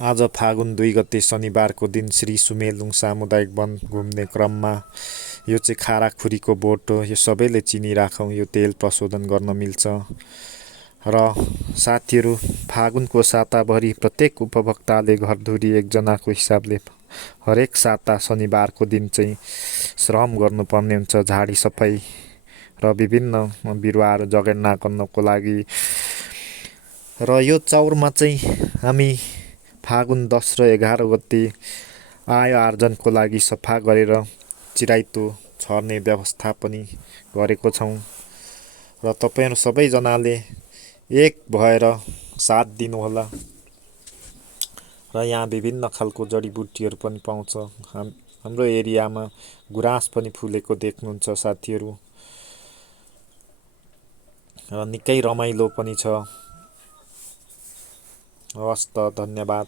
आज फागुन 2 गते शनिबारको दिन श्री सुमेलुङ सामुदायिक वन घुम्ने क्रममा यो चाहिँ खाराखुरीको बोट हो। यो सबैले चिनिराखौँ। यो तेल प्रशोधन गर्न मिल्छ। र साथीहरू, फागुनको साताभरि प्रत्येक उपभोक्ताले घरधुरी एकजनाको हिसाबले हरेक साता शनिबारको दिन चाहिँ श्रम गर्नुपर्ने हुन्छ। झाडी सफाइ र विभिन्न बिरुवाहरू जगेर्ना गर्नको लागि। र यो चौरमा चाहिँ हामी फागुन 10 र 11 गते आय आर्जनको लागि सफा गरेर चिराइतो छर्ने व्यवस्था पनि गरेको छौँ। र तपाईँहरू सबैजनाले एक भएर साथ दिनुहोला। र यहाँ विभिन्न खालको जडीबुटीहरू पनि पाउँछ। हाम्रो एरियामा गुराँस पनि फुलेको देख्नुहुन्छ साथीहरू। र निकै रमाइलो पनि छ। हवस् त, धन्यवाद।